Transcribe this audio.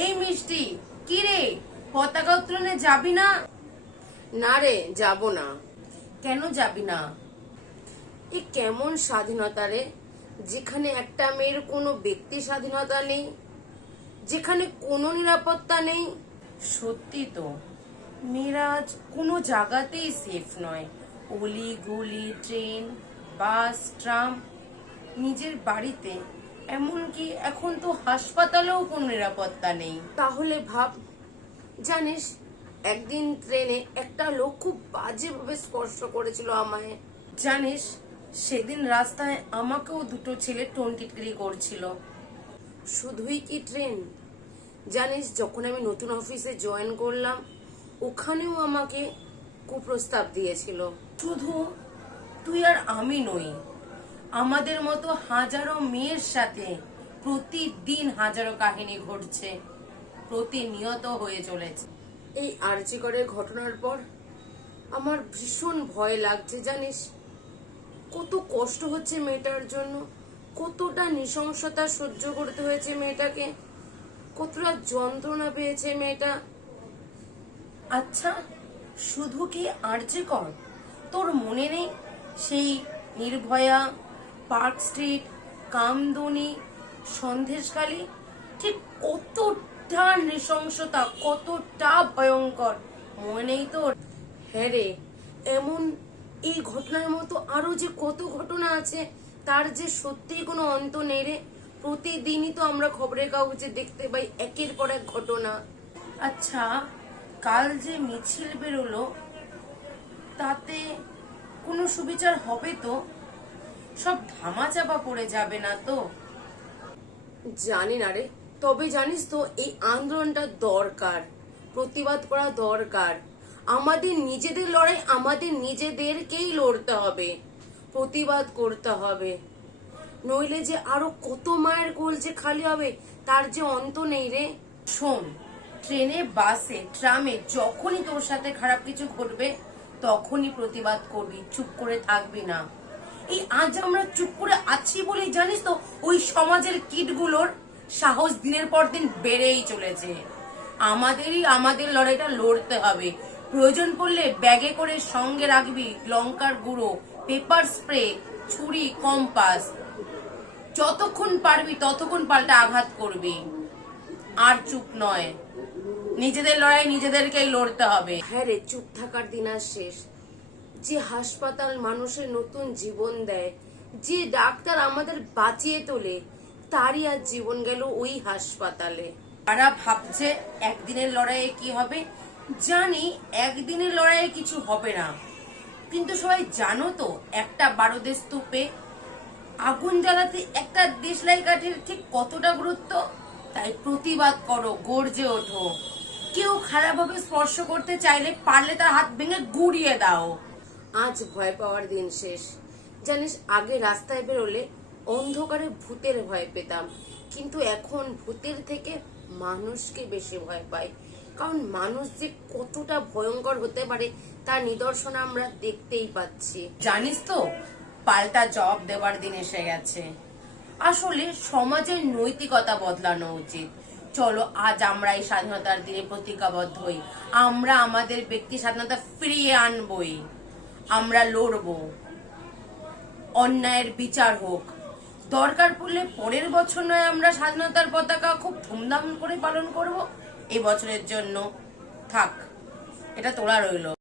এই মিষ্টি, কি রে, পতাকা উত্তোলনে যাবি না? না রে, যাব না। কেন যাবি না? এ কেমন স্বাধীনতা রে, যেখানে একটা মেয়ের কোনো ব্যক্তি স্বাধীনতা নেই, যেখানে কোনো নিরাপত্তা নেই। সত্যি তো, মিরাজ কোনো জায়গাতেই সেফ নয়। অলি গলি, ট্রেন, বাস, ট্রাম, নিজের বাড়িতে, এমনকি এখন তো হাসপাতালেও কোনো নিরাপত্তা নেই। তাহলে ভাব, জানিস একদিন ট্রেনে একটা লোক খুব বাজেভাবে স্পর্শ করেছিল আমায়। জানিস, সেদিন রাস্তায় আমাকেও দুটো ছেলে টোনটিটকিরি করছিল। শুধুই কি ট্রেন, জানিস যখন আমি নতুন অফিসে জয়েন করলাম, ওখানেও আমাকে কুপ্রস্তাব দিয়েছিল। শুধু তুই আর আমি নই, আমাদের মতো হাজারো মেয়ের সাথে প্রতিদিন হাজারো কাহিনী ঘটছে, প্রতিনিয়ত হয়ে চলেছে। এই আরজিকরের ঘটনার পর আমার ভীষণ ভয় লাগছে, জানিস কত কষ্ট হচ্ছে মেয়েটার জন্য, কতটা নৃশংসতা সহ্য করতে হয়েছে মেয়েটাকে, কতটা যন্ত্রণা পেয়েছে মেয়েটা। আচ্ছা, শুধু কি আরজি কর? তোর মনে নেই সেই নির্ভয়া, পার্ক স্ট্রিট, কামদুনি, সন্দেশখালী, ঠিক কতটা নৃশংসতা, কতটা ভয়ঙ্কর, মনে নেই তোর? হ্যাঁ রে, এমন এই ঘটনার মতো আরো যে কত ঘটনা আছে, তার যে সত্যি কোনো অন্ত নেই রে। প্রতিদিনই তো আমরা খবরের কাগজে দেখতে পাই একের পর এক ঘটনা। আচ্ছা, কাল যে মিছিল বেরোলো, তাতে কোনো সুবিচার হবে তো? সব ধামাচাপা পড়ে যাবে না তো? জানি না রে, তবে জানিস তো এই আন্দোলনটা দরকার, প্রতিবাদ করা দরকার। আমাদের নিজেদের লড়াই আমাদের নিজেদেরকেই লড়তে হবে, প্রতিবাদ করতে হবে, নইলে যে আরো কত মায়ের কোল যে খালি হবে তার যে অন্ত নেই রে। শোন, ট্রেনে, বাসে, ট্রামে যখনই তোর সাথে খারাপ কিছু ঘটবে তখনই প্রতিবাদ করবি, চুপ করে থাকবি না। এই আজ আমরা চুপ করে আছি বলেই জানিস তো ওই সমাজের কীটগুলোর সাহস দিনের পর দিন বেড়েই চলেছে। আমাদের লড়াইটা লড়তে হবে। প্রয়োজন পড়লে ব্যাগে করে সঙ্গে রাখবি লঙ্কার গুঁড়ো, পেপার স্প্রে, ছুরি, কম্পাস। যতক্ষণ পারবি ততক্ষণ পাল্টা আঘাত করবি, আর চুপ নয়। নিজেদের লড়াই নিজেদেরকেই লড়তে হবে। হ্যাঁ রে, চুপ থাকার দিন আর শেষ। যে হাসপাতাল মানুষের নতুন জীবন দেয়, যে ডাক্তার আমাদের বাঁচিয়ে তোলে, তারই আজ জীবন গেল ওই হাসপাতালে। তারা ভাবছে একদিনের লড়াইয়ে কি হবে। জানি একদিনের লড়াইয়ে কিছু হবে না, কিন্তু সবাই জানো তো একটা বারুদের স্তূপে আগুন জ্বালাতে একটা দেশলাই কাঠের ঠিক কতটা গুরুত্ব। তাই প্রতিবাদ করো, গর্জে ওঠো। কেউ খারাপভাবে স্পর্শ করতে চাইলে পারলে তার হাত ভেঙে গুড়িয়ে দাও। আজ ভয় পাওয়ার দিন শেষ। জানিস আগে রাস্তায় বেরোলে অন্ধকারে ভূতের ভয় পেতাম, কিন্তু এখন ভূতের থেকে মানুষকে বেশি ভয় পাই। কারণ মানুষ যে কতটা ভয়ঙ্কর হতে পারে তার নিদর্শন আমরা দেখতেই পাচ্ছি। জানিস তো, পাল্টা জবাব দেওয়ার দিন এসে গেছে। আসলে সমাজের নৈতিকতা বদলানো উচিত। চলো আজ আমরা এই স্বাধীনতার দিনে প্রতিজ্ঞাবদ্ধ হই। আমরা আমাদের ব্যক্তি স্বাধীনতা ফিরিয়ে আনবই। আমরা লড়বো, অন্যায়ের বিচার হোক। দরকার পড়লে পরের বছর নয় আমরা স্বাধীনতার পতাকা খুব ধুমধাম করে পালন করব, এই বছরের জন্য থাক, এটা তোলা রইলো।